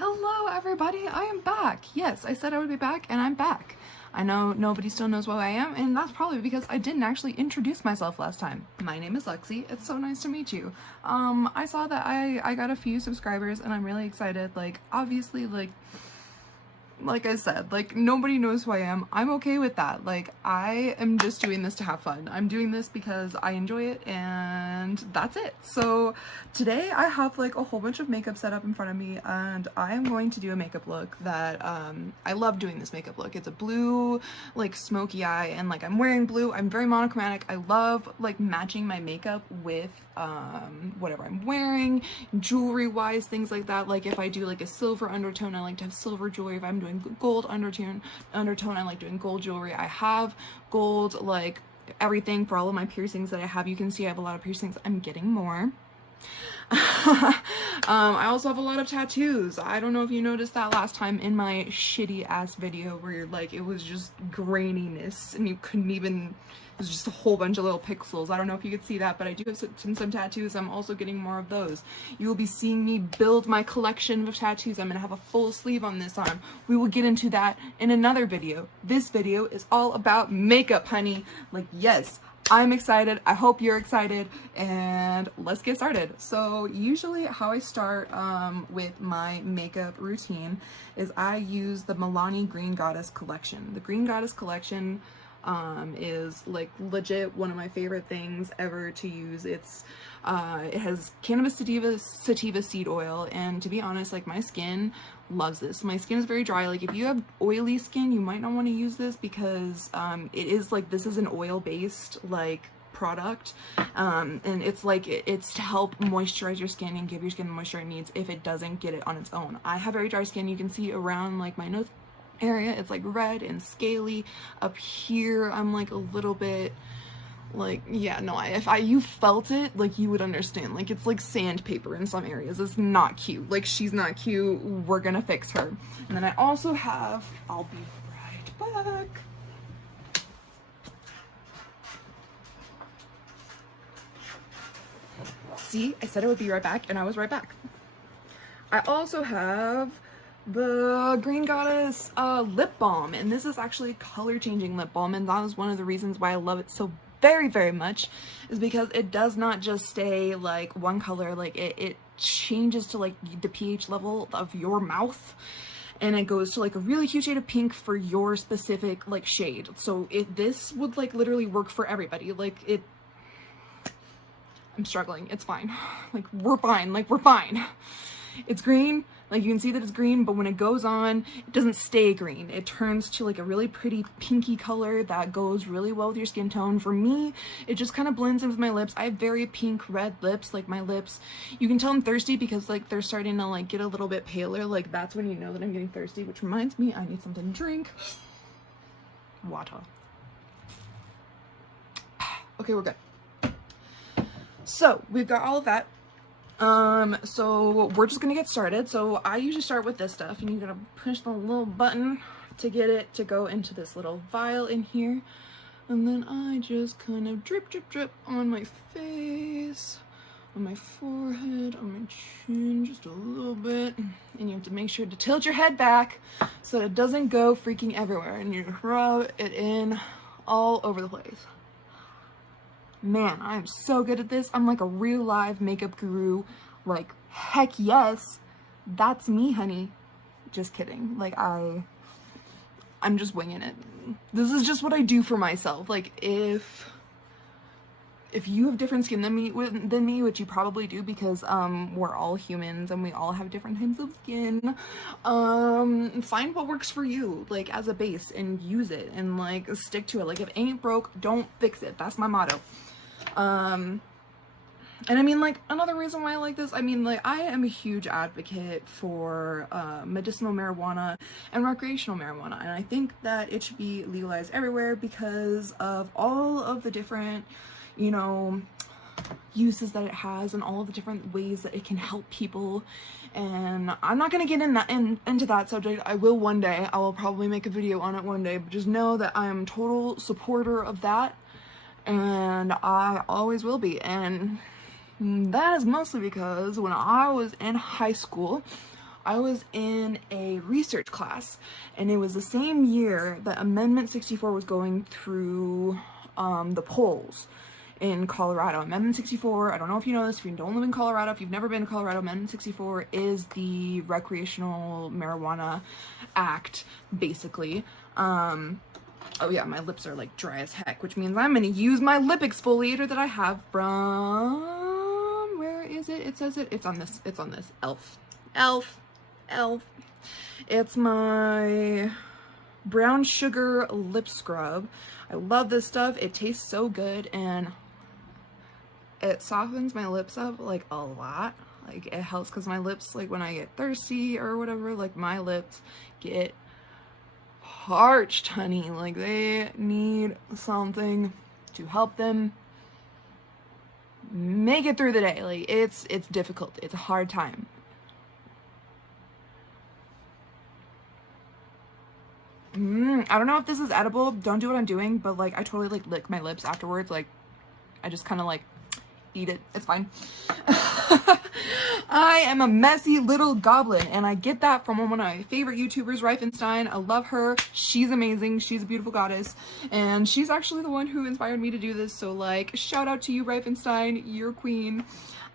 Hello everybody, I am back. Yes, I said I would be back and I'm back. I know nobody still knows who I am, and that's probably because I didn't actually introduce myself last time. My name is Lexi. It's so nice to meet you. I saw that I got a few subscribers and I'm really excited. Like, obviously, like I said, like, nobody knows who I am. I'm okay with that. Like, I am just doing this to have fun. I'm doing this because I enjoy it, and that's it. So today I have like a whole bunch of makeup set up in front of me, and I am going to do a makeup look that I love doing this makeup look. It's a blue, like, smoky eye, and like I'm wearing blue. I'm very monochromatic. I love like matching my makeup with whatever I'm wearing, jewelry wise, things like that. Like if I do like a silver undertone, I like to have silver jewelry. If I'm doing gold undertone, I like doing gold jewelry. I have gold, like, everything for all of my piercings that I have. You can see I have a lot of piercings. I'm getting more. I also have a lot of tattoos. I don't know if you noticed that last time in my shitty ass video where like it was just graininess and you couldn't even, it was just a whole bunch of little pixels. I don't know if you could see that, but I do have some tattoos. I'm also getting more of those. You will be seeing me build my collection of tattoos. I'm gonna have a full sleeve on this arm. We will get into that in another video. This video is all about makeup, honey. Like, yes, I'm excited. I hope you're excited, and let's get started. So usually how I start with my makeup routine is I use the Milani Green Goddess collection. The Green Goddess collection is like legit one of my favorite things ever to use. It's it has cannabis sativa seed oil, and to be honest, like, my skin loves this. My skin is very dry. Like, if you have oily skin, you might not want to use this because it is like, this is an oil based like product, and it's like it's to help moisturize your skin and give your skin the moisture it needs if it doesn't get it on its own. I have very dry skin. You can see around like my nose area, it's like red and scaly. Up here I'm like a little bit like, yeah, no, if you felt it, like, you would understand. Like, it's like sandpaper in some areas. It's not cute. Like, she's not cute. We're gonna fix her. And then I also have, I'll be right back. See, I said I would be right back, and I was right back. I also have the Green Goddess lip balm, and this is actually color changing lip balm, and that is one of the reasons why I love it so very, very much, is because it does not just stay like one color. Like, it changes to like the pH level of your mouth, and it goes to like a really cute shade of pink for your specific like shade. So this would like literally work for everybody. Like, I'm struggling. It's fine. Like, we're fine. Like, we're fine. It's green. Like, you can see that it's green, but when it goes on, it doesn't stay green. It turns to like a really pretty pinky color that goes really well with your skin tone. For me, it just kind of blends in with my lips. I have very pink red lips. Like, my lips, you can tell I'm thirsty because like they're starting to like get a little bit paler. Like, that's when you know that I'm getting thirsty, which reminds me I need something to drink. Water. Okay, we're good. So we've got all of that. So we're just gonna get started. So I usually start with this stuff, and you're gonna push the little button to get it to go into this little vial in here, and then I just kind of drip drip drip on my face, on my forehead, on my chin, just a little bit. And you have to make sure to tilt your head back so that it doesn't go freaking everywhere, and you rub it in all over the place. Man, I'm so good at this. I'm like a real live makeup guru. Like, heck yes, that's me, honey. Just kidding. Like, I'm just winging it. This is just what I do for myself. Like, if you have different skin than me, which you probably do, because we're all humans and we all have different types of skin, find what works for you, like, as a base, and use it, and like stick to it. Like, if it ain't broke, don't fix it. That's my motto. And I mean, like, another reason why I like this, I mean, like, I am a huge advocate for medicinal marijuana and recreational marijuana, and I think that it should be legalized everywhere because of all of the different, you know, uses that it has, and all of the different ways that it can help people. And I'm not gonna get into that subject. I will one day. I will probably make a video on it one day, but just know that I am total supporter of that, and I always will be. And that is mostly because when I was in high school, I was in a research class, and it was the same year that Amendment 64 was going through the polls in Colorado. Amendment 64, I don't know if you know this, if you don't live in Colorado, if you've never been to Colorado, Amendment 64 is the recreational marijuana act, basically. Oh yeah, my lips are like dry as heck, which means I'm gonna use my lip exfoliator that I have from, where is it? It says it's on this, Elf. It's my brown sugar lip scrub. I love this stuff. It tastes so good, and it softens my lips up like a lot. Like it helps, because my lips, like when I get thirsty or whatever, like my lips get parched, honey. Like they need something to help them make it through the day. Like it's difficult. It's a hard time. I don't know if this is edible. Don't do what I'm doing, but like I totally like lick my lips afterwards. Like I just kind of like eat it. It's fine. I am a messy little goblin, and I get that from one of my favorite YouTubers, Reifenstein. I love her. She's amazing. She's a beautiful goddess, and she's actually the one who inspired me to do this. So like, shout out to you, Reifenstein. You're queen.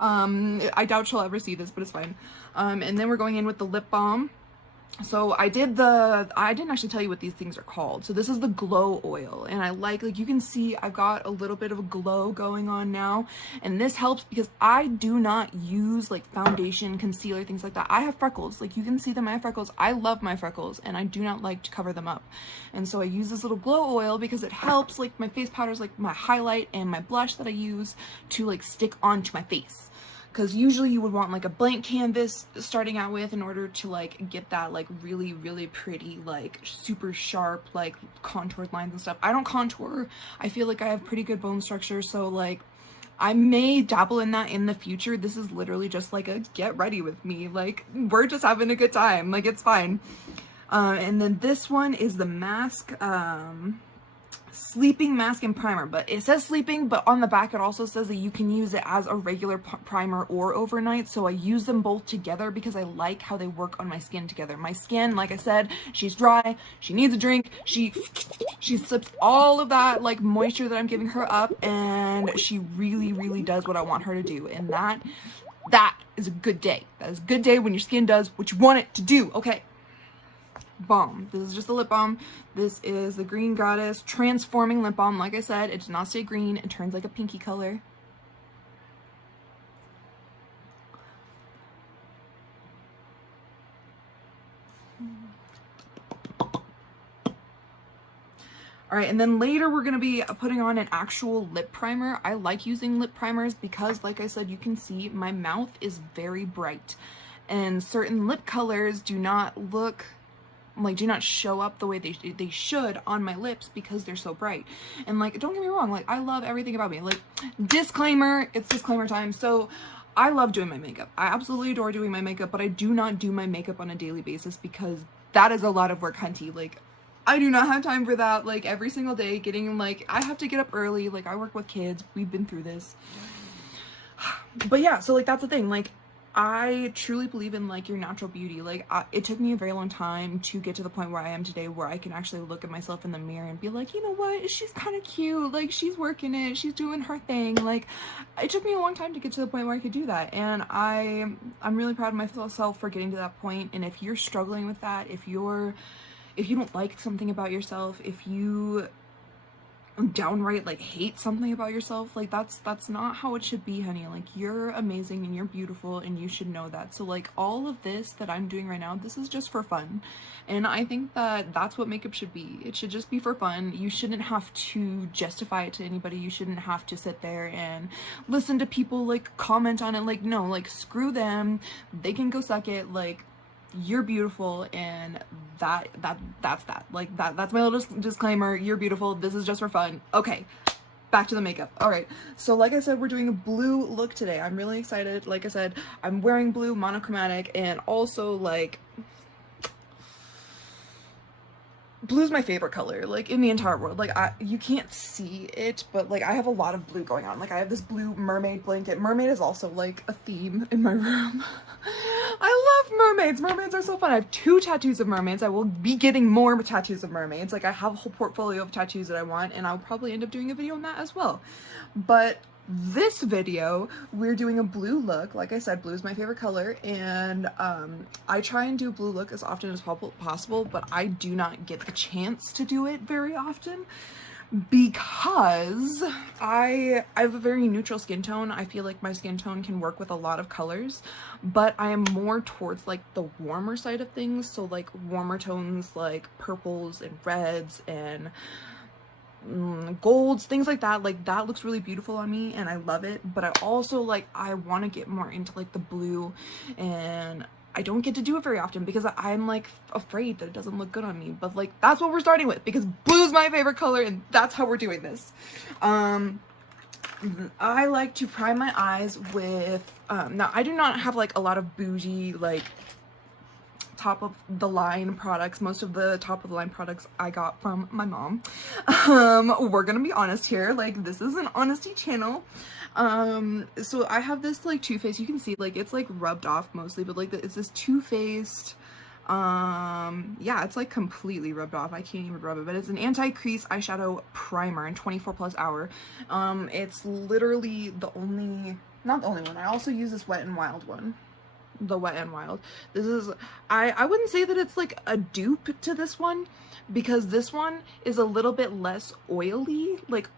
I doubt she'll ever see this, but it's fine. And then we're going in with the lip balm. So I didn't actually tell you what these things are called. So this is the glow oil, and I like you can see I've got a little bit of a glow going on now, and this helps because I do not use like foundation, concealer, things like that. I have freckles, like you can see them, I have freckles. I love my freckles, and I do not like to cover them up, and so I use this little glow oil because it helps like my face powders, like my highlight and my blush that I use, to like stick onto my face. Because usually you would want like a blank canvas starting out with in order to like get that like really, really pretty, like super sharp, like contoured lines and stuff. I don't contour. I feel like I have pretty good bone structure, so like I may dabble in that in the future. This is literally just like a get ready with me. Like we're just having a good time. Like it's fine. And then this one is the mask, sleeping mask and primer, but it says sleeping, but on the back it also says that you can use it as a regular primer or overnight. So I use them both together because I like how they work on my skin together. My skin, like I said, she's dry, she needs a drink, she sips all of that like moisture that I'm giving her up, and she really does what I want her to do, and that is a good day. That is a good day when your skin does what you want it to do. Okay. Balm. This is just a lip balm. This is the Green Goddess Transforming Lip Balm. Like I said, it does not stay green. It turns like a pinky color. Alright, and then later we're going to be putting on an actual lip primer. I like using lip primers because, like I said, you can see my mouth is very bright. And certain lip colors do not show up the way they should on my lips because they're so bright. And like, don't get me wrong, like I love everything about me. Like, disclaimer, it's disclaimer time. So I love doing my makeup. I absolutely adore doing my makeup, but I do not do my makeup on a daily basis because that is a lot of work, hunty. Like, I do not have time for that. Like every single day getting, like, I have to get up early. Like I work with kids. We've been through this. But yeah, so like that's the thing. Like, I truly believe in like your natural beauty. Like it took me a very long time to get to the point where I am today, where I can actually look at myself in the mirror and be like, you know what, she's kind of cute, like she's working it, she's doing her thing. Like it took me a long time to get to the point where I could do that, and I'm really proud of myself for getting to that point. And if you're struggling with that, if you don't like something about yourself, if you downright like hate something about yourself, like that's not how it should be, honey. Like you're amazing and you're beautiful, and you should know that. So like all of this that I'm doing right now, this is just for fun, and I think that that's what makeup should be. It should just be for fun. You shouldn't have to justify it to anybody. You shouldn't have to sit there and listen to people like comment on it. Like no, like screw them, they can go suck it. Like you're beautiful, and that's that. Like that's my little disclaimer. You're beautiful. This is just for fun. Okay, back to the makeup. All right, so like I said, we're doing a blue look today. I'm really excited. Like I said, I'm wearing blue, monochromatic, and also like blue's my favorite color, like in the entire world. Like you can't see it, but like I have a lot of blue going on. Like I have this blue mermaid blanket. Mermaid is also like a theme in my room. I love mermaids. Mermaids are so fun. I have 2 tattoos of mermaids. I will be getting more tattoos of mermaids. Like, I have a whole portfolio of tattoos that I want, and I'll probably end up doing a video on that as well. But this video, we're doing a blue look. Like I said, blue is my favorite color, and I try and do blue look as often as possible, but I do not get the chance to do it very often because I have a very neutral skin tone. I feel like my skin tone can work with a lot of colors, but I am more towards like the warmer side of things. So like warmer tones like purples and reds and golds, things like that. Like that looks really beautiful on me and I love it. But I also like, I want to get more into like the blue, and I don't get to do it very often because I'm like afraid that it doesn't look good on me. But like, that's what we're starting with because blue is my favorite color and that's how we're doing this. I like to prime my eyes with, now I do not have like a lot of bougie, like top of the line products. Most of the top of the line products I got from my mom. We're gonna be honest here, like this is an honesty channel. So I have this like Too Faced, you can see like it's like rubbed off mostly, but like it's this Too Faced, yeah, it's like completely rubbed off. I can't even rub it, but it's an anti-crease eyeshadow primer in 24+ hour. It's literally the only, not the only one. I also use this Wet n Wild one. The Wet n Wild. This is, I wouldn't say that it's like a dupe to this one because this one is a little bit less oily. Like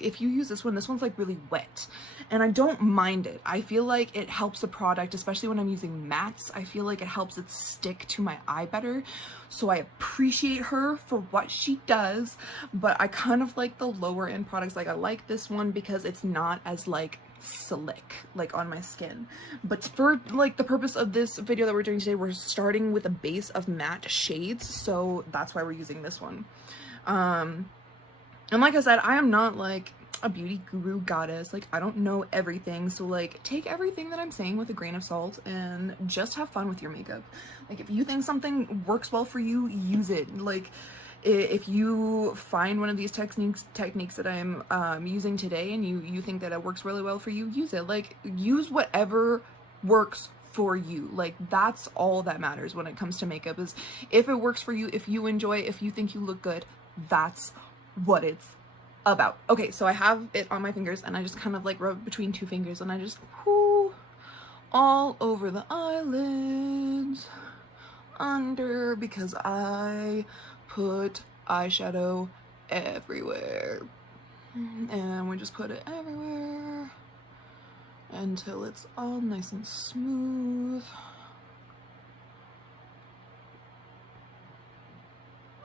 if you use this one's like really wet and I don't mind it. I feel like it helps the product, especially when I'm using mattes. I feel like it helps it stick to my eye better. So I appreciate her for what she does, but I kind of like the lower end products. Like I like this one because it's not as like slick like on my skin. But for like the purpose of this video that we're doing today, we're starting with a base of matte shades, so that's why we're using this one. And like I said, I am not like a beauty guru goddess. Like I don't know everything, so like take everything that I'm saying with a grain of salt and just have fun with your makeup. Like if you think something works well for you, use it. Like if you find one of these techniques that I'm using today and you think that it works really well for you, use it. Like use whatever works for you. Like that's all that matters when it comes to makeup, is if it works for you, if you enjoy it, if you think you look good, that's what it's about. Okay, so I have it on my fingers and I just kind of like rub between 2 fingers and I just whoo all over the eyelids under, because I put eyeshadow everywhere and we just put it everywhere until it's all nice and smooth.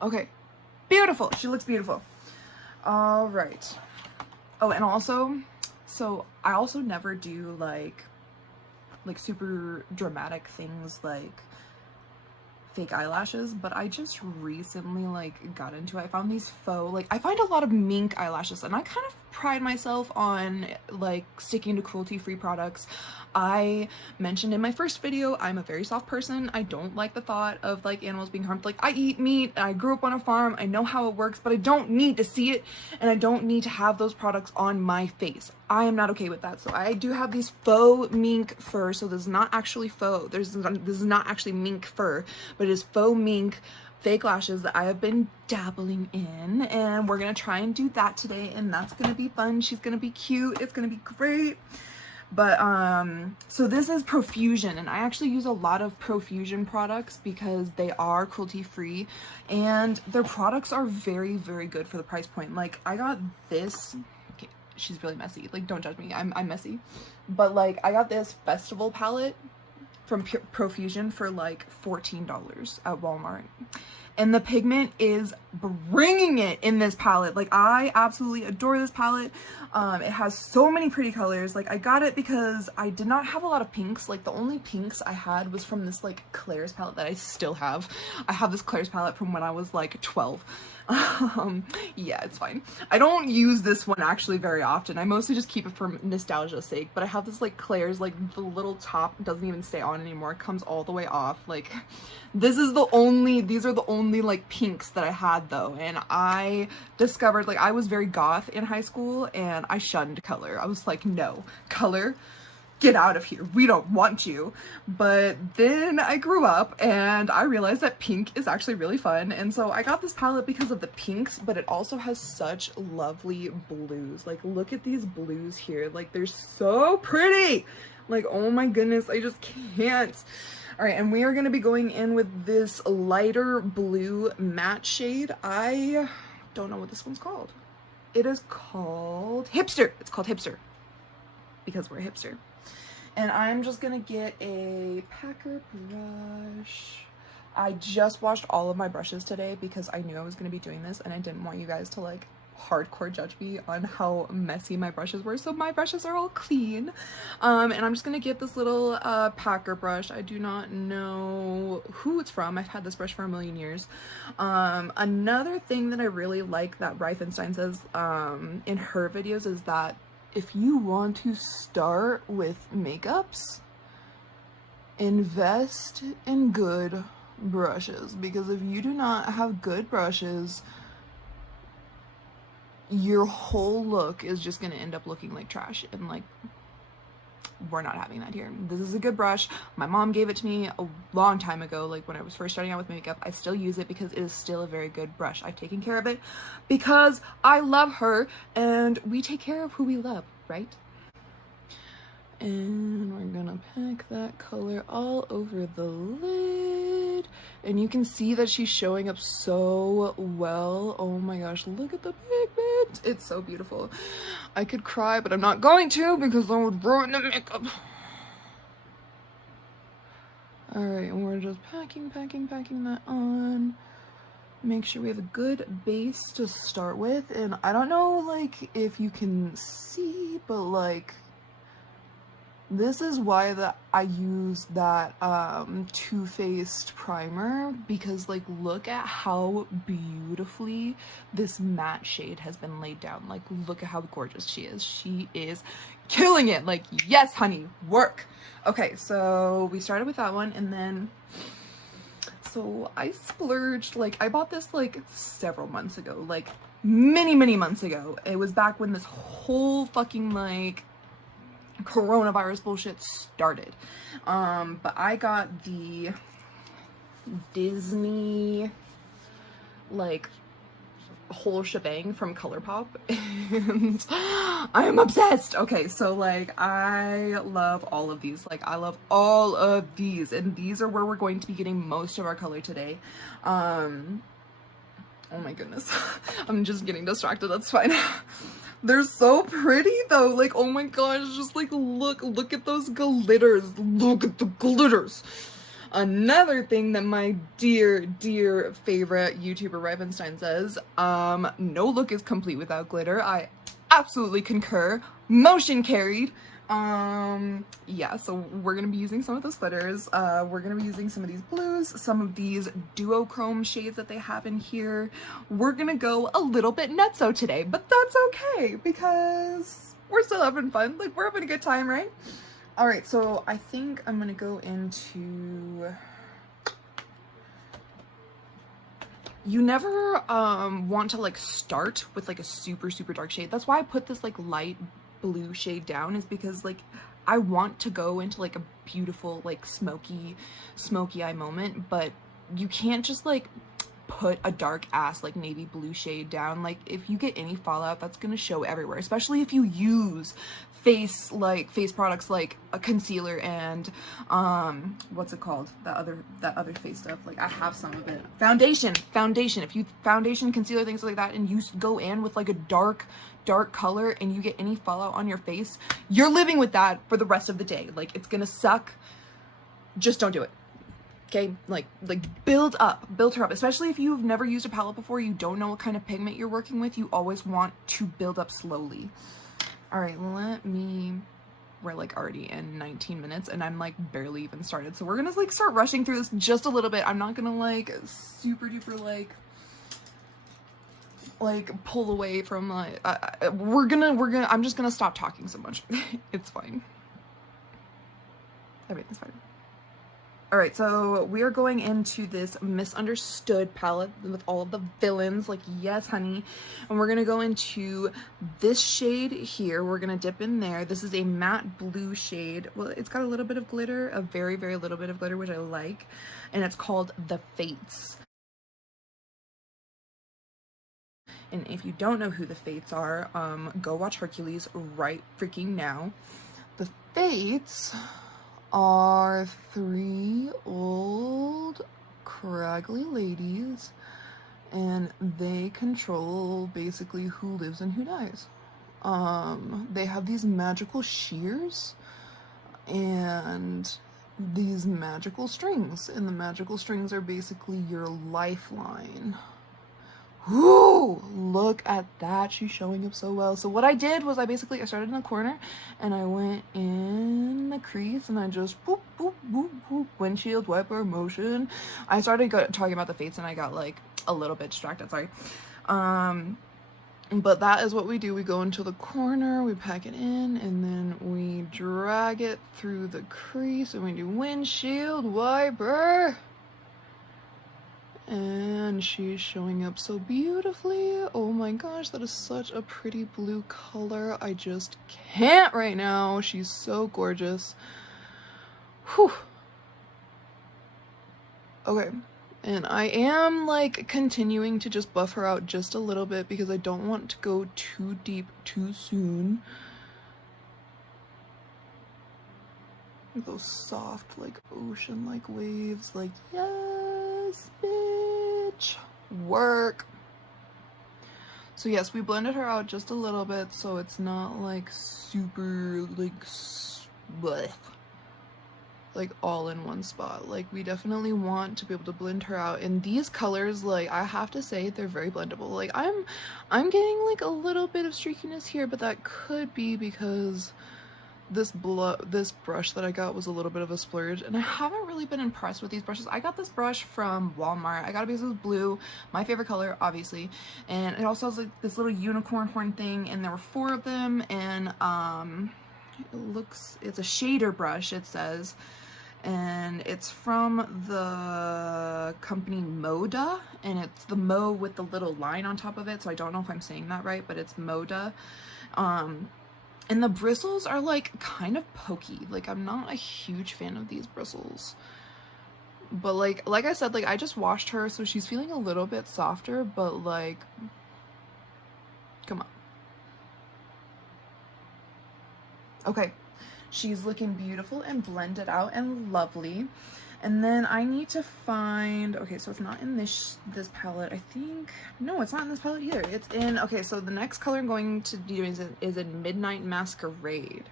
Okay, beautiful. She looks beautiful. All right. Oh, and also, so I also never do like super dramatic things like fake eyelashes, but I just recently like got into it. I found these faux, like I find a lot of mink eyelashes and I kind of pride myself on like sticking to cruelty-free products. I mentioned in my first video, I'm a very soft person. I don't like the thought of like animals being harmed. Like I eat meat, I grew up on a farm, I know how it works, but I don't need to see it and I don't need to have those products on my face. I am not okay with that. So I do have these faux mink fur. So this is not actually faux. This is not actually mink fur, but it is faux mink fake lashes that I have been dabbling in, and we're gonna try and do that today, and that's gonna be fun. She's gonna be cute. It's gonna be great. But so this is Profusion, and I actually use a lot of Profusion products because they are cruelty free and their products are very, very good for the price point. Like I got this, okay, she's really messy, like don't judge me, I'm messy, but like I got this festival palette from Profusion for like $14 at Walmart. And the pigment is bringing it in this palette. Like I absolutely adore this palette. It has so many pretty colors. Like I got it because I did not have a lot of pinks. Like the only pinks I had was from this like Claire's palette that I still have. I have this Claire's palette from when I was like 12. Yeah, it's fine. I don't use this one actually very often. I mostly just keep it for nostalgia's sake, but I have this like Claire's, like the little top doesn't even stay on anymore. It comes all the way off. Like these are the only like pinks that I had though. And I discovered, like I was very goth in high school and I shunned color. I was like, no, color, get out of here, we don't want you. But then I grew up and I realized that pink is actually really fun, and so I got this palette because of the pinks, but it also has such lovely blues. Like, look at these blues here, like they're so pretty, like oh my goodness, I just can't. All right, and we are going to be going in with this lighter blue matte shade. I don't know what this one's called. It is called Hipster. It's called Hipster because we're a hipster. And I'm just gonna get a packer brush. I just washed all of my brushes today because I knew I was gonna be doing this and I didn't want you guys to like hardcore judge me on how messy my brushes were. So my brushes are all clean. And I'm just gonna get this little packer brush. I do not know who it's from. I've had this brush for a million years. Another thing that I really like that Reifenstein says in her videos is that if you want to start with makeups, invest in good brushes, because if you do not have good brushes, your whole look is just going to end up looking like trash, and like, we're not having that here. This is a good brush. My mom gave it to me a long time ago, like when I was first starting out with makeup. I still use it because it is still a very good brush. I've taken care of it because I love her, and we take care of who we love, right? And we're gonna pack that color all over the lid, and you can see that she's showing up so well. Oh my gosh, look at the pigment, it's so beautiful. I could cry, but I'm not going to because that would ruin the makeup. All right, and we're just packing that on. Make sure we have a good base to start with. And I don't know like if you can see, but like, this is why I use that Too Faced primer, because like, look at how beautifully this matte shade has been laid down. Like, look at how gorgeous she is. She is killing it. Like, yes, honey, work. Okay, so we started with that one, and then so I splurged. Like, I bought this like several months ago, like many months ago. It was back when this whole fucking like coronavirus bullshit started. But I got the Disney like whole shebang from ColourPop, and I'm obsessed. Okay, so like, I love all of these. Like, I love all of these, and these are where we're going to be getting most of our color today. Oh my goodness. I'm just getting distracted, that's fine. They're so pretty though, like, oh my gosh, just like, look at those glitters, look at the glitters. Another thing that my dear favorite YouTuber Reifenstein says, no look is complete without glitter. I absolutely concur. Motion carried. Yeah, so we're gonna be using some of those glitters. We're gonna be using some of these blues, some of these duochrome shades that they have in here. We're gonna go a little bit nutso today, but that's okay because we're still having fun. Like, we're having a good time, right? All right, so I think I'm gonna go into, you never want to like start with like a super dark shade. That's why I put this like light blue shade down, is because like, I want to go into like a beautiful like smoky eye moment, but you can't just like put a dark ass like navy blue shade down. Like, if you get any fallout, that's gonna show everywhere, especially if you use face products like a concealer and what's it called, that other face stuff. Like, I have some of it. Foundation. If you foundation, concealer, things like that, and you go in with like a dark color and you get any fallout on your face, you're living with that for the rest of the day. Like, it's gonna suck. Just don't do it. Okay, like build her up, especially if you've never used a palette before, you don't know what kind of pigment you're working with. You always want to build up slowly. All right, we're like already in 19 minutes and I'm like barely even started. So we're gonna like start rushing through this just a little bit. I'm not gonna like super duper like pull away from like, I'm just gonna stop talking so much. It's fine. Everything's fine. Alright, so we are going into this Misunderstood palette with all of the villains, like, yes, honey. And we're gonna go into this shade here. We're gonna dip in there. This is a matte blue shade. Well, it's got a little bit of glitter, a very, very little bit of glitter, which I like. And it's called The Fates. And if you don't know who the Fates are, go watch Hercules right freaking now. The Fates are 3 old craggly ladies, and they control basically who lives and who dies. They have these magical shears and these magical strings, and the magical strings are basically your lifeline. Whoo! Look at that. She's showing up so well. So what I did was I started in the corner and I went in the crease and I just boop, boop, boop, boop, windshield wiper motion. I started talking about the Fates and I got like a little bit distracted, sorry. But that is what we do. We go into the corner, we pack it in, and then we drag it through the crease and we do windshield wiper. And she's showing up so beautifully. Oh my gosh, that is such a pretty blue color. I just can't right now. She's so gorgeous. Whew. Okay, and I am like continuing to just buff her out just a little bit because I don't want to go too deep too soon. Those soft, like ocean-like waves, like, yes, bitch, work. So yes, we blended her out just a little bit so it's not like super like all in one spot. Like, we definitely want to be able to blend her out. And these colors, like, I have to say they're very blendable. Like, I'm getting like a little bit of streakiness here, but that could be because this brush that I got was a little bit of a splurge, and I haven't really been impressed with these brushes. I got this brush from Walmart. I got it because it was blue, my favorite color, obviously, and it also has like this little unicorn horn thing, and there were 4 of them, and it's a shader brush, it says, and it's from the company Moda, and it's the Mo with the little line on top of it, so I don't know if I'm saying that right, but it's Moda. And the bristles are like kind of pokey. Like, I'm not a huge fan of these bristles. But like I said, like, I just washed her, so she's feeling a little bit softer, but like, come on. Okay, she's looking beautiful and blended out and lovely. And then I need to find, okay, so it's not in this palette, I think. No, it's not in this palette either. It's in, okay, so the next color I'm going to do is in Midnight Masquerade.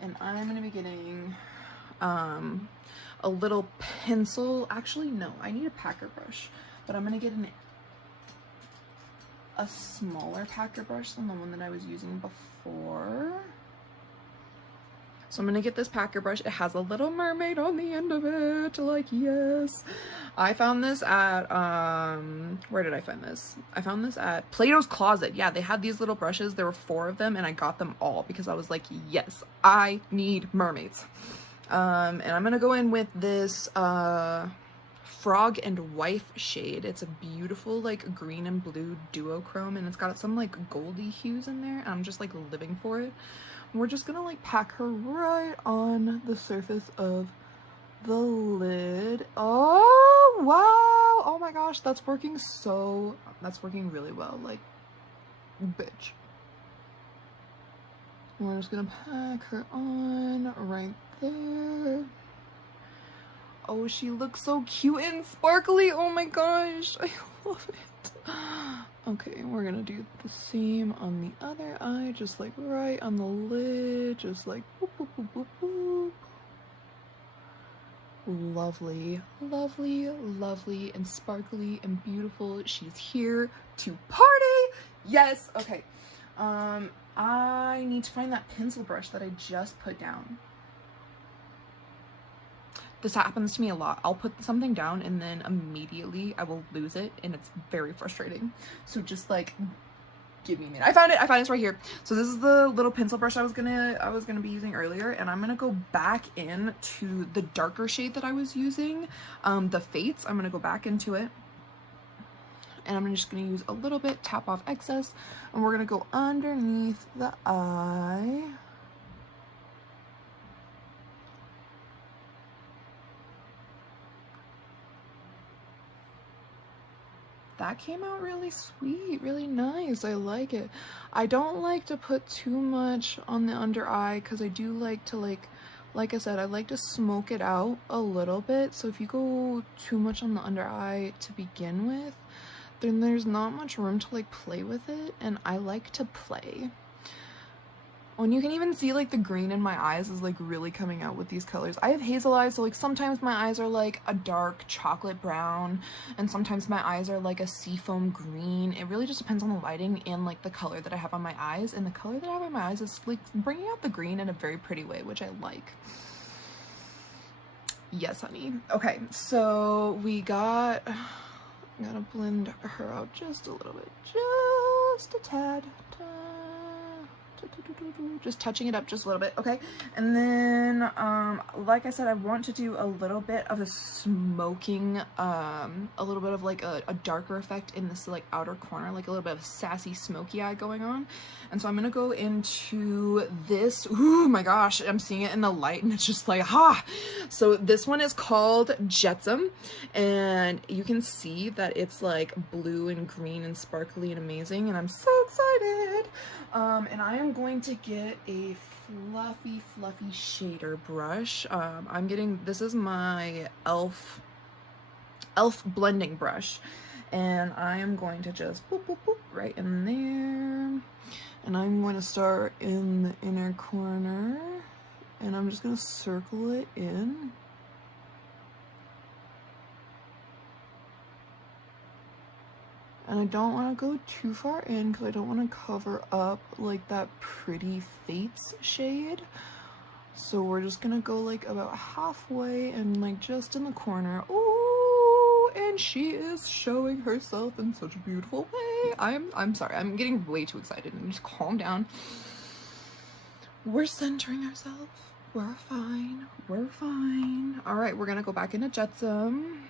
And I'm going to be getting a little pencil. Actually, no, I need a packer brush. But I'm going to get a smaller packer brush than the one that I was using before. So I'm gonna get this packer brush. It has a little mermaid on the end of it, like, yes. I found this at, where did I find this? I found this at Plato's Closet. Yeah, they had these little brushes. There were 4 of them, and I got them all because I was like, yes, I need mermaids. And I'm gonna go in with this, Frog and Wife shade. It's a beautiful, like, green and blue duochrome, and it's got some, like, goldy hues in there, and I'm just, like, living for it. We're just gonna like pack her right on the surface of the lid. Oh, wow. Oh my gosh, that's working really well. Like, bitch. We're just gonna pack her on right there. Oh, she looks so cute and sparkly. Oh my gosh, I love it. Okay, we're gonna do the same on the other eye, just like right on the lid, just like boop, boop, boop, boop, boop. Lovely, lovely, lovely, and sparkly and beautiful. She's here to party. Yes. Okay. I need to find that pencil brush that I just put down. This happens to me a lot. I'll put something down and then immediately I will lose it, and it's very frustrating. So just like give me a minute. I found it. It's right here. So this is the little pencil brush I was gonna be using earlier, and I'm gonna go back into the darker shade that I was using, the Fates. I'm gonna go back into it, and I'm just gonna use a little bit, tap off excess, and we're gonna go underneath the eye. That came out really sweet, really nice. I like it. I don't like to put too much on the under eye because I do like to like I said, I like to smoke it out a little bit. So if you go too much on the under eye to begin with, then there's not much room to like play with it, and I like to play. Oh, and you can even see like the green in my eyes is like really coming out with these colors. I have hazel eyes, so like sometimes my eyes are like a dark chocolate brown, and sometimes my eyes are like a seafoam green. It really just depends on the lighting and like the color that I have on my eyes, and the color that I have on my eyes is like bringing out the green in a very pretty way, which I like. Yes, honey. Okay, so we got, I'm gonna blend her out just a little bit, just a tad. Just touching it up just a little bit. Okay, and then like I said, I want to do a little bit of a smoking, a little bit of like a darker effect in this like outer corner, like a little bit of a sassy smoky eye going on. And so I'm gonna go into this. Ooh my gosh, I'm seeing it in the light and it's just like ha. So this one is called Jetsam, and you can see that it's like blue and green and sparkly and amazing, and I'm so excited. And I am going to get a fluffy shader brush. I'm getting, this is my elf blending brush, and I am going to just boop boop boop right in there, and I'm going to start in the inner corner, and I'm just going to circle it in. And I don't want to go too far in because I don't want to cover up like that pretty Fates shade. So we're just gonna go like about halfway and like just in the corner. Ooh, and she is showing herself in such a beautiful way. I'm sorry, I'm getting way too excited, and just calm down. We're centering ourselves. We're fine. We're fine. All right, we're gonna go back into Jetsam.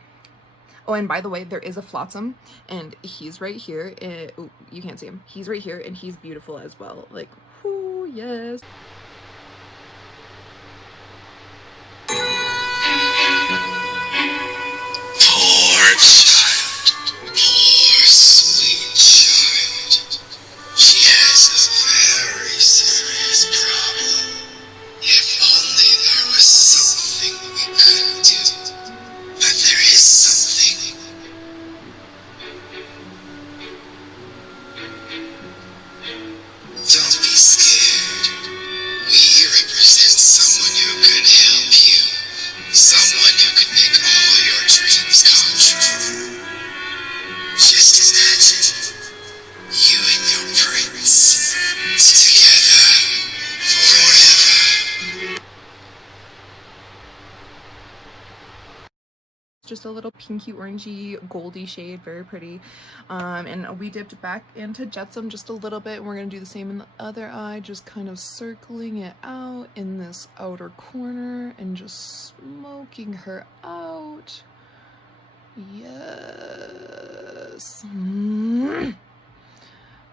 Oh, and by the way, there is a Flotsam, and he's right here. Ooh, you can't see him. He's right here, and he's beautiful as well. Like, whoo, yes. Poor child. Poor sweet child. She has a very serious problem. If only there was something we could do. But there is something. Don't be scared. We represent someone who can help you. Someone who can make all your dreams come true. Just imagine you and your prince together forever. Just a little pinky orangey goldy shade, very pretty. And we dipped back into Jetsam just a little bit, and we're gonna do the same in the other eye, just kind of circling it out in this outer corner and just smoking her out. Yes.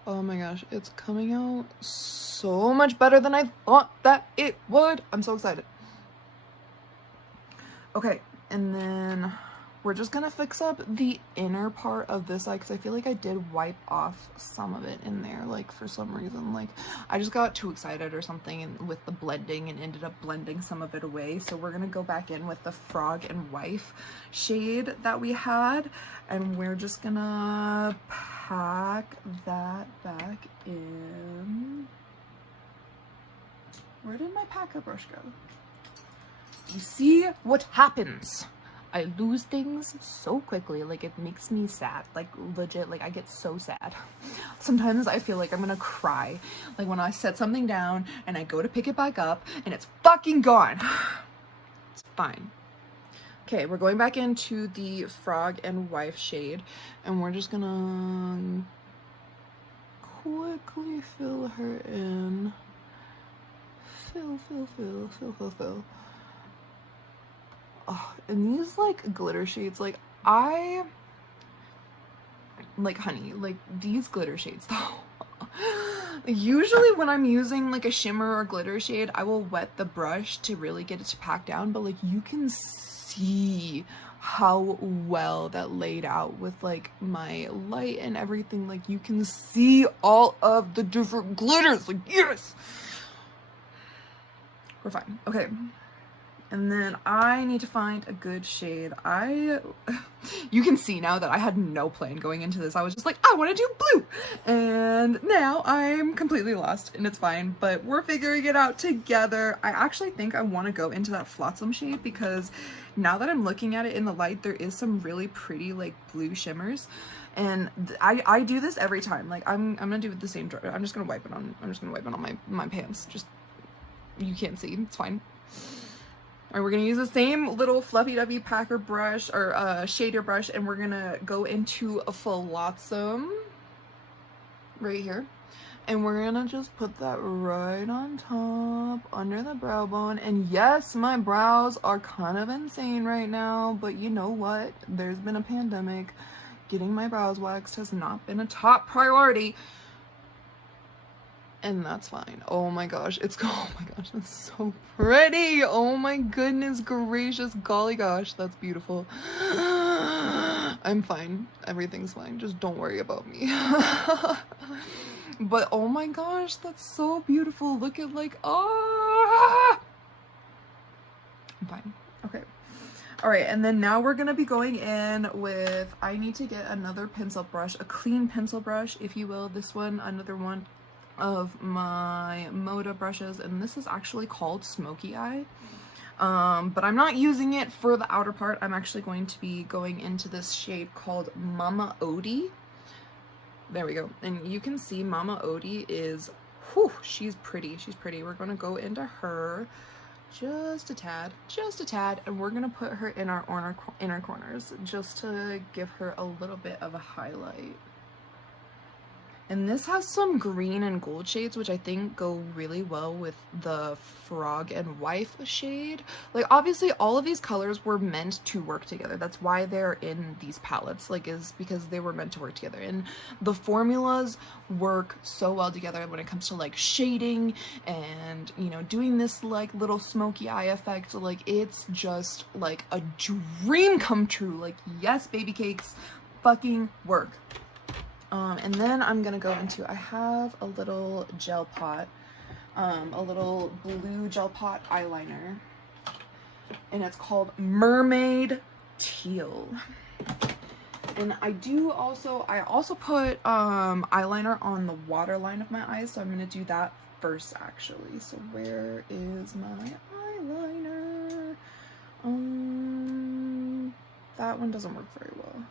Oh my gosh, it's coming out so much better than I thought that it would. I'm so excited. Okay, and then we're just gonna fix up the inner part of this eye because I feel like I did wipe off some of it in there, like for some reason, like I just got too excited or something and with the blending and ended up blending some of it away. So we're gonna go back in with the Frog and Wife shade that we had, and we're just gonna pack that back in. Where did my packer brush go? You see what happens? I lose things so quickly, like it makes me sad, like legit, like I get so sad. Sometimes I feel like I'm gonna cry, like when I set something down and I go to pick it back up and it's fucking gone. It's fine. Okay, we're going back into the Frog and Wife shade, and we're just gonna quickly fill her in. Fill. Oh, and these like glitter shades, like honey, like these glitter shades though. Usually when I'm using like a shimmer or glitter shade, I will wet the brush to really get it to pack down, but like you can see how well that laid out with like my light and everything. Like you can see all of the different glitters. Like, yes, we're fine. Okay. And then I need to find a good shade. You can see now that I had no plan going into this. I was just like, I want to do blue. And now I'm completely lost and it's fine, but we're figuring it out together. I actually think I want to go into that Flotsam shade because now that I'm looking at it in the light, there is some really pretty like blue shimmers. And I do this every time. Like I'm gonna do it the same. I'm just gonna wipe it on my pants. Just, you can't see, it's fine. Alright, we're gonna use the same little fluffy dovey packer brush or shader brush, and we're gonna go into a Flotsam right here, and we're gonna just put that right on top under the brow bone. And yes, my brows are kind of insane right now, but you know what? There's been a pandemic. Getting my brows waxed has not been a top priority. And that's fine. Oh my gosh, oh my gosh, that's so pretty. Oh my goodness gracious, golly gosh, that's beautiful. I'm fine. Everything's fine. Just don't worry about me. But oh my gosh, that's so beautiful. Look at like, ah! I'm fine. Okay. All right, and then now we're gonna be going in with, I need to get another pencil brush, a clean pencil brush, if you will. This one, another one of my Moda brushes, and this is actually called Smoky Eye, but I'm not using it for the outer part. I'm actually going to be going into this shade called Mama Odie. There we go, and you can see Mama Odie is, whew, she's pretty. We're going to go into her just a tad, and we're going to put her in our inner corners just to give her a little bit of a highlight. And this has some green and gold shades, which I think go really well with the Frog and Wife shade. Like, obviously, all of these colors were meant to work together. That's why they're in these palettes, like, is because they were meant to work together. And the formulas work so well together when it comes to, like, shading and, you know, doing this, like, little smoky eye effect. Like, it's just, like, a dream come true. Like, yes, baby cakes fucking work. And then I'm gonna go into, I have a little gel pot, a little blue gel pot eyeliner, and it's called Mermaid Teal. And I also put eyeliner on the waterline of my eyes, so I'm gonna do that first actually. So where is my eyeliner? That one doesn't work very well.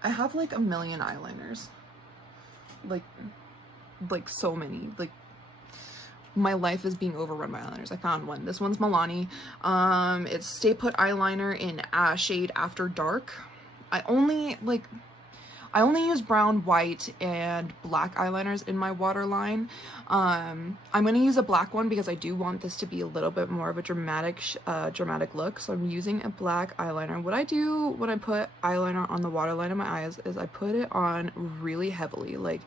I have like a million eyeliners, like so many. Like, my life is being overrun by eyeliners. I found one. This one's Milani. It's Stay Put eyeliner in shade After Dark. I only use brown, white, and black eyeliners in my waterline. I'm gonna use a black one because I do want this to be a little bit more of a dramatic look. So I'm using a black eyeliner. What I do when I put eyeliner on the waterline of my eyes is I put it on really heavily, like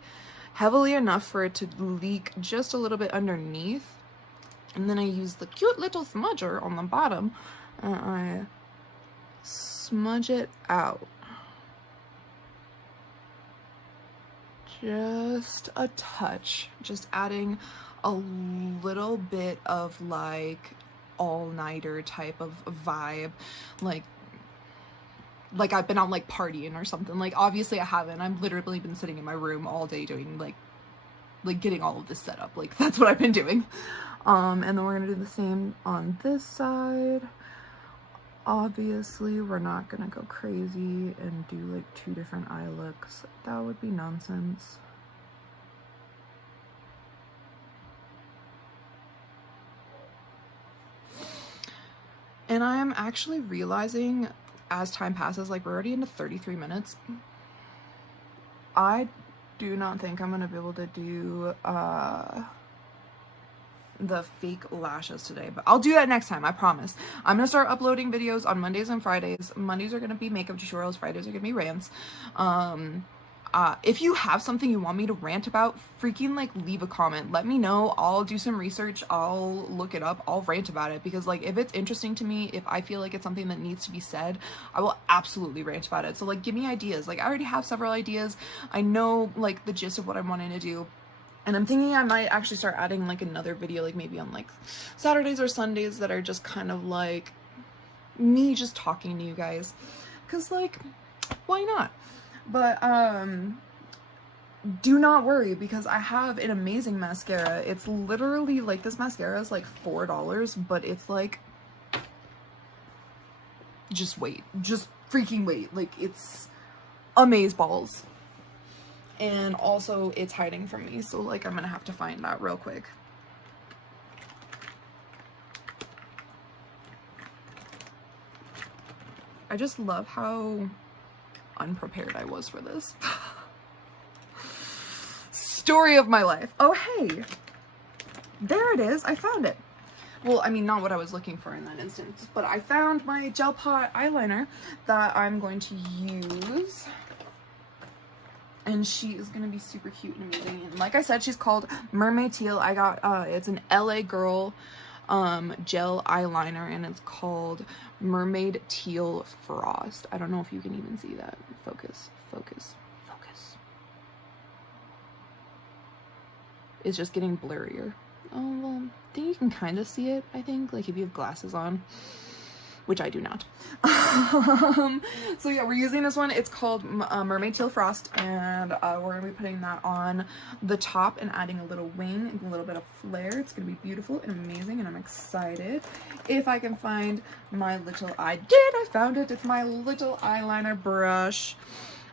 heavily enough for it to leak just a little bit underneath. And then I use the cute little smudger on the bottom and I smudge it out. Just a touch, just adding a little bit of like all-nighter type of vibe, like I've been out like partying or something. Like, obviously I haven't. I've literally been sitting in my room all day doing like getting all of this set up. Like, that's what I've been doing. And then we're gonna do the same on this side. Obviously, we're not gonna go crazy and do like 2 different eye looks. That would be nonsense. And I am actually realizing as time passes, like, we're already into 33 minutes. I do not think I'm gonna be able to do the fake lashes today, but I'll do that next time, I promise. I'm gonna start uploading videos on Mondays and Fridays. Mondays are gonna be makeup tutorials, Fridays are gonna be rants. If you have something you want me to rant about, freaking like leave a comment, let me know. I'll do some research, I'll look it up, I'll rant about it, because like if it's interesting to me, if I feel like it's something that needs to be said, I will absolutely rant about it. So like give me ideas. Like I already have several ideas, I know like the gist of what I'm wanting to do. And I'm thinking I might actually start adding like another video, like maybe on like Saturdays or Sundays, that are just kind of like me just talking to you guys, because like why not? But do not worry, because I have an amazing mascara. It's literally like, this mascara is like $4, but it's like, just wait, just freaking wait, like it's amazeballs. And also it's hiding from me, so like I'm gonna have to find that real quick. I just love how unprepared I was for this. Story of my life. Oh hey, there it is, I found it. Well, I mean, not what I was looking for in that instance, but I found my gel pot eyeliner that I'm going to use. And she is gonna be super cute and amazing. And like I said, she's called Mermaid Teal. I got it's an LA Girl gel eyeliner, and it's called Mermaid Teal Frost. I don't know if you can even see that. Focus, focus, focus. It's just getting blurrier. Oh well, I think you can kind of see it, I think, like if you have glasses on, which I do not. So yeah, we're using this one. It's called Mermaid Teal Frost, and we're gonna be putting that on the top and adding a little wing and a little bit of flare. It's gonna be beautiful and amazing, and I'm excited. If I can find my little, I found it. It's my little eyeliner brush,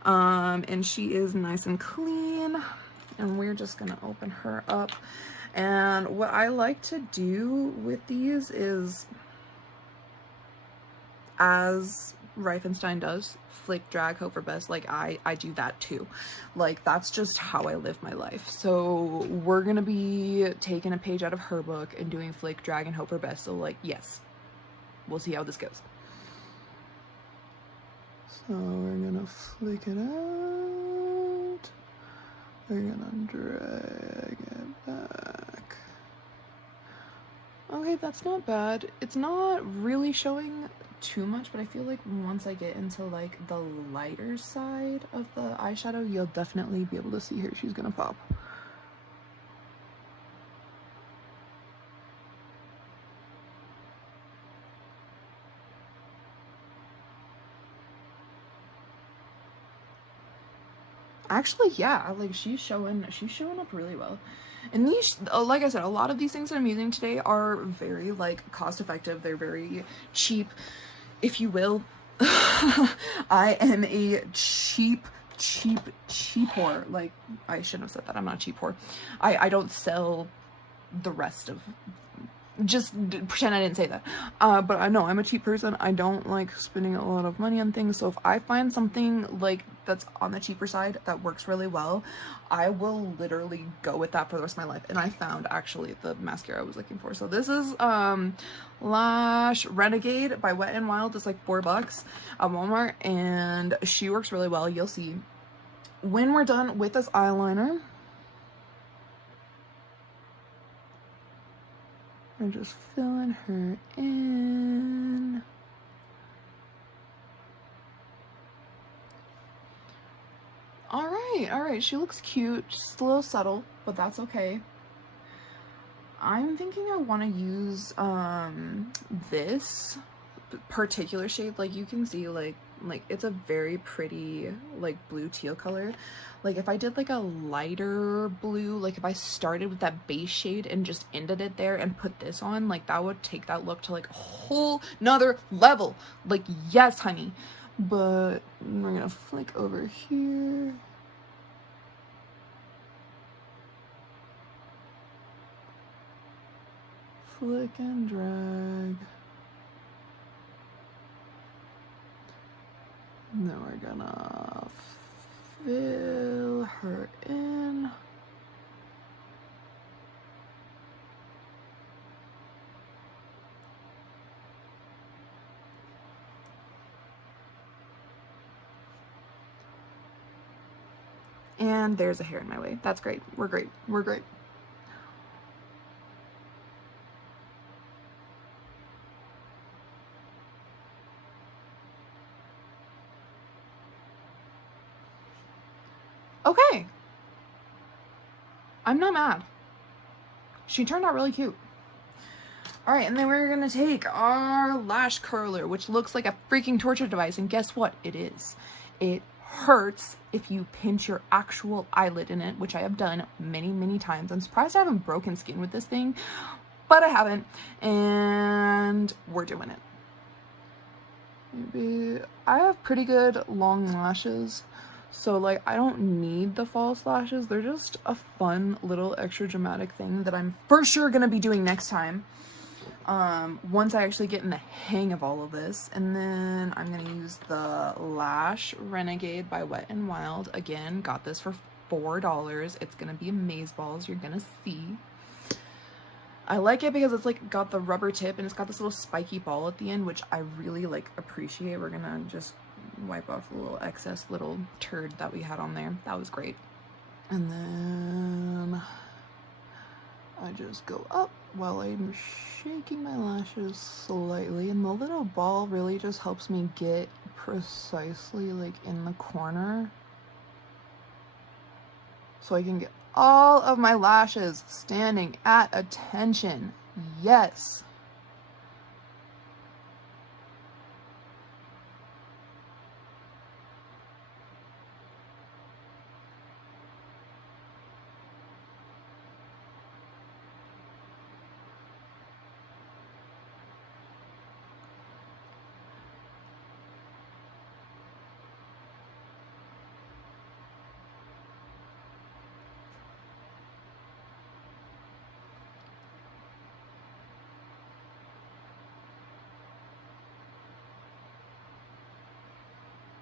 and she is nice and clean, and we're just gonna open her up. And what I like to do with these is, as Reifenstein does, flick, drag, hope for best, like I do that too. Like that's just how I live my life. So we're gonna be taking a page out of her book and doing flick, drag, and hope for best. So like, yes, we'll see how this goes. So we're gonna flick it out. We're gonna drag it back. Okay, that's not bad. It's not really showing too much, but I feel like once I get into like the lighter side of the eyeshadow, you'll definitely be able to see her. She's gonna pop. Actually, yeah, like she's showing up really well. And these, like I said, a lot of these things that I'm using today are very like cost effective. They're very cheap, if you will. I am a cheap whore. Like, I shouldn't have said that. I'm not cheap whore. I don't sell the rest of, just pretend I didn't say that. But I know I'm a cheap person. I don't like spending a lot of money on things. So if I find something like that's on the cheaper side that works really well, I will literally go with that for the rest of my life. And I found actually the mascara I was looking for. So this is Lash Renegade by Wet n Wild. It's like $4 at Walmart, and she works really well. You'll see when we're done with this eyeliner. We're just filling her in. All right, she looks cute, just a little subtle, but that's okay. I'm thinking I want to use this particular shade. Like you can see, like it's a very pretty like blue teal color. Like if I did like a lighter blue, like if I started with that base shade and just ended it there and put this on, like that would take that look to like a whole nother level. Like yes, honey. But we're gonna flick over here. Flick and drag. Then we're gonna fill her in. And there's a hair in my way. That's great. We're great. We're great. Okay. I'm not mad. She turned out really cute. All right, and then we're gonna take our lash curler, which looks like a freaking torture device, and guess what? It is. It hurts if you pinch your actual eyelid in it, which I have done many, many times. I'm surprised I haven't broken skin with this thing, but I haven't, and we're doing it. Maybe I have pretty good long lashes, so like I don't need the false lashes. They're just a fun little extra dramatic thing that I'm for sure gonna be doing next time. Once I actually get in the hang of all of this. And then I'm gonna use the Lash Renegade by Wet n Wild. Again, got this for $4. It's gonna be amazeballs, you're gonna see. I like it because it's like got the rubber tip and it's got this little spiky ball at the end, which I really like appreciate. We're gonna just wipe off the little excess little turd that we had on there. That was great. And then I just go up while I'm shaking my lashes slightly, and the little ball really just helps me get precisely like in the corner so I can get all of my lashes standing at attention. Yes.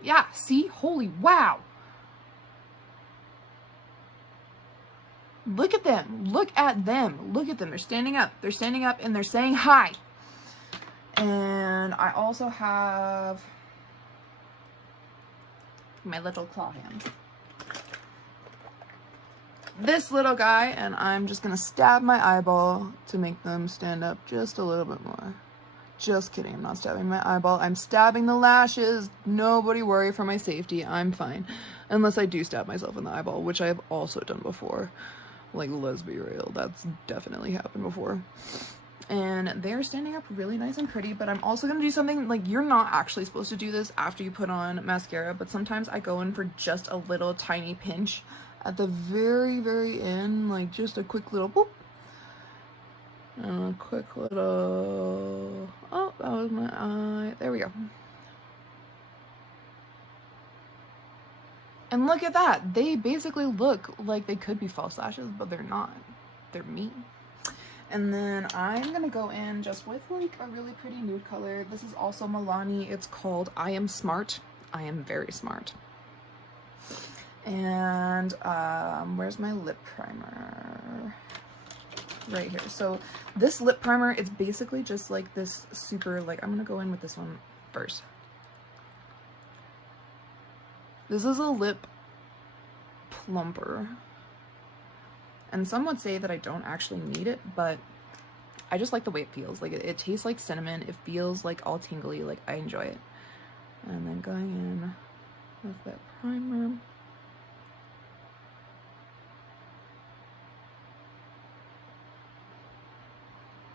Yeah, see? Holy wow. Look at them. Look at them. Look at them. They're standing up. They're standing up and they're saying hi. And I also have my little claw hand. This little guy, and I'm just gonna stab my eyeball to make them stand up just a little bit more. Just kidding, I'm not stabbing my eyeball. I'm stabbing the lashes. Nobody worry for my safety. I'm fine. Unless I do stab myself in the eyeball, which I have also done before. Like, let's be real, that's definitely happened before. And they're standing up really nice and pretty, but I'm also gonna do something, like, you're not actually supposed to do this after you put on mascara, but sometimes I go in for just a little tiny pinch at the very, very end, like just a quick little boop. And a quick little, oh, that was my eye. There we go. And look at that. They basically look like they could be false lashes, but they're not. They're me. And then I'm going to go in just with like a really pretty nude color. This is also Milani. It's called I Am Smart. I am very smart. And where's my lip primer? Right here. So this lip primer, it's basically just like this super, like, I'm gonna go in with this one first. This is a lip plumper, and some would say that I don't actually need it, but I just like the way it feels. Like, it tastes like cinnamon. It feels like all tingly. Like, I enjoy it. And then going in with that primer.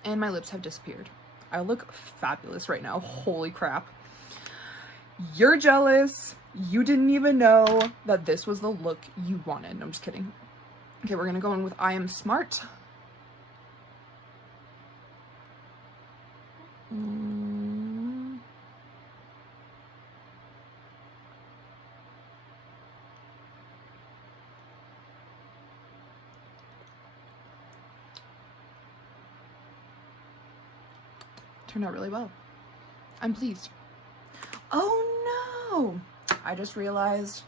And my lips have disappeared. I look fabulous right now. Holy crap. You're jealous. You didn't even know that this was the look you wanted. No, I'm just kidding. Okay, we're gonna go in with I Am Smart. Turned out really well. I'm pleased. Oh no! I just realized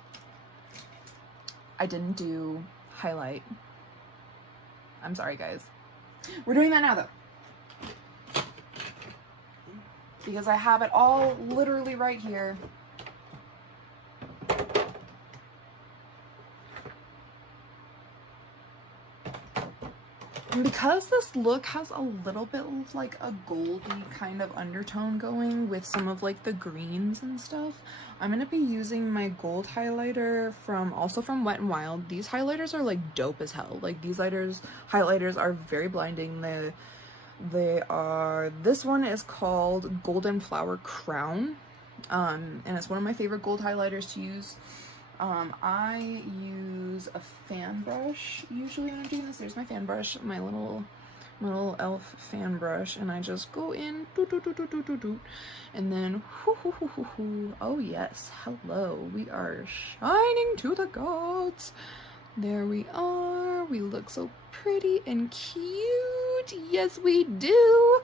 I didn't do highlight. I'm sorry, guys. We're doing that now, though, because I have it all literally right here. And because this look has a little bit of like a goldy kind of undertone going with some of like the greens and stuff, I'm gonna be using my gold highlighter also from Wet n Wild. These highlighters are like dope as hell. Like these highlighters are very blinding. This one is called Golden Flower Crown, and it's one of my favorite gold highlighters to use. I use a fan brush usually when I'm doing this. There's my fan brush, my little elf fan brush, and I just go in, and then, oh yes, hello, we are shining to the gods. There we are. We look so pretty and cute. Yes, we do.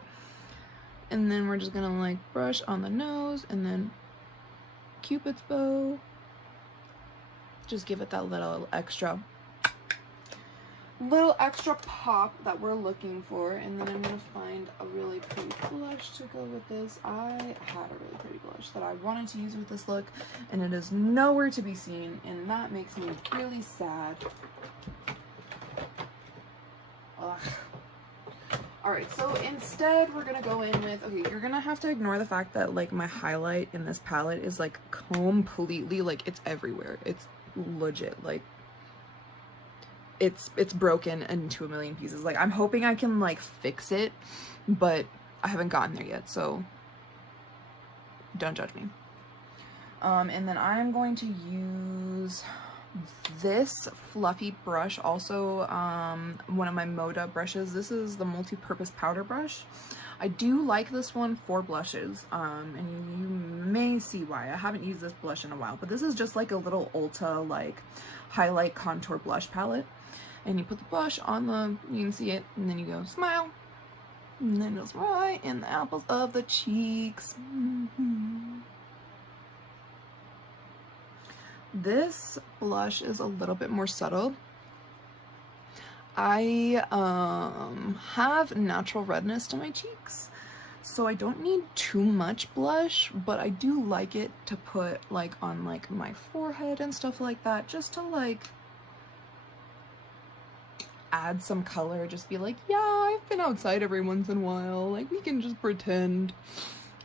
And then we're just gonna like brush on the nose, and then Cupid's bow. Just give it that little extra pop that we're looking for. And then I'm gonna find a really pretty blush to go with this. I had a really pretty blush that I wanted to use with this look, and it is nowhere to be seen, and that makes me really sad. Ugh. Alright, so instead we're gonna go in with, okay, you're gonna have to ignore the fact that like my highlight in this palette is like completely, like it's everywhere. It's legit, like it's broken into a million pieces. Like I'm hoping I can like fix it, but I haven't gotten there yet, so don't judge me. And then I'm going to use this fluffy brush, also one of my Moda brushes. This is the multi-purpose powder brush. I do like this one for blushes, and you may see why. I haven't used this blush in a while, but this is just like a little Ulta like highlight contour blush palette, and you put the blush on you can see it, and then you go smile, and then it's right in the apples of the cheeks. This blush is a little bit more subtle. I have natural redness to my cheeks, so I don't need too much blush, but I do like it to put like on like my forehead and stuff like that, just to like add some color. Just be like, yeah, I've been outside every once in a while, like we can just pretend.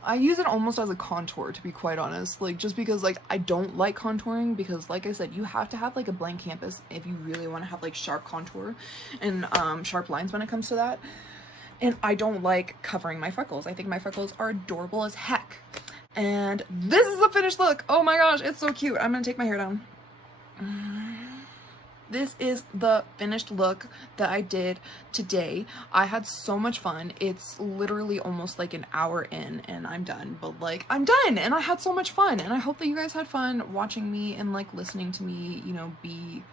I use it almost as a contour, to be quite honest, like just because like I don't like contouring, because like I said, you have to have like a blank canvas if you really want to have like sharp contour and sharp lines when it comes to that. And I don't like covering my freckles. I think my freckles are adorable as heck. And this is the finished look. Oh my gosh, it's so cute. I'm gonna take my hair down. This is the finished look that I did today. I had so much fun. It's literally almost like an hour in and I'm done, but like I'm done and I had so much fun, and I hope that you guys had fun watching me and like listening to me, you know, be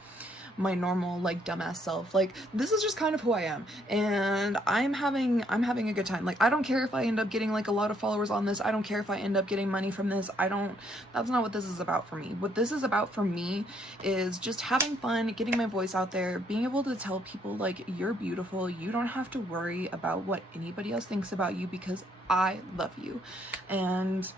my normal like dumbass self. Like this is just kind of who I am, and I'm having a good time. Like I don't care if I end up getting like a lot of followers on this. I don't care if I end up getting money from this. That's not what this is about for me. What this is about for me is just having fun, getting my voice out there, being able to tell people like you're beautiful. You don't have to worry about what anybody else thinks about you, because I love you. And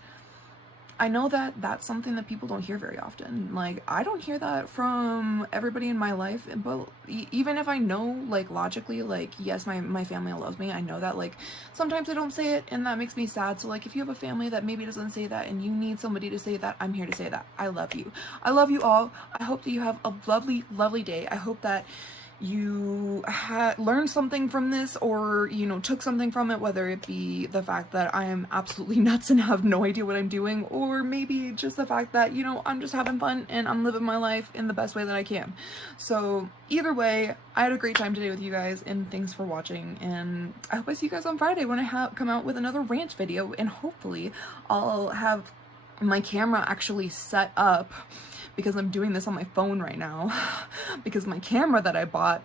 I know that that's something that people don't hear very often. Like, I don't hear that from everybody in my life, but even if I know, like, logically, like, yes, my family loves me, I know that, like, sometimes they don't say it, and that makes me sad. So, like, if you have a family that maybe doesn't say that, and you need somebody to say that, I'm here to say that. I love you. I love you all. I hope that you have a lovely, lovely day. I hope that you learned something from this, or you know, took something from it, whether it be the fact that I am absolutely nuts and have no idea what I'm doing, or maybe just the fact that, you know, I'm just having fun and I'm living my life in the best way that I can. So either way, I had a great time today with you guys, and thanks for watching, and I hope I see you guys on Friday when I come out with another rant video, and hopefully I'll have my camera actually set up, because I'm doing this on my phone right now, because my camera that I bought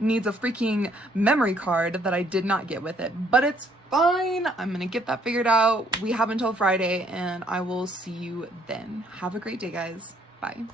needs a freaking memory card that I did not get with it, but it's fine. I'm gonna get that figured out. We have until Friday, and I will see you then. Have a great day, guys. Bye.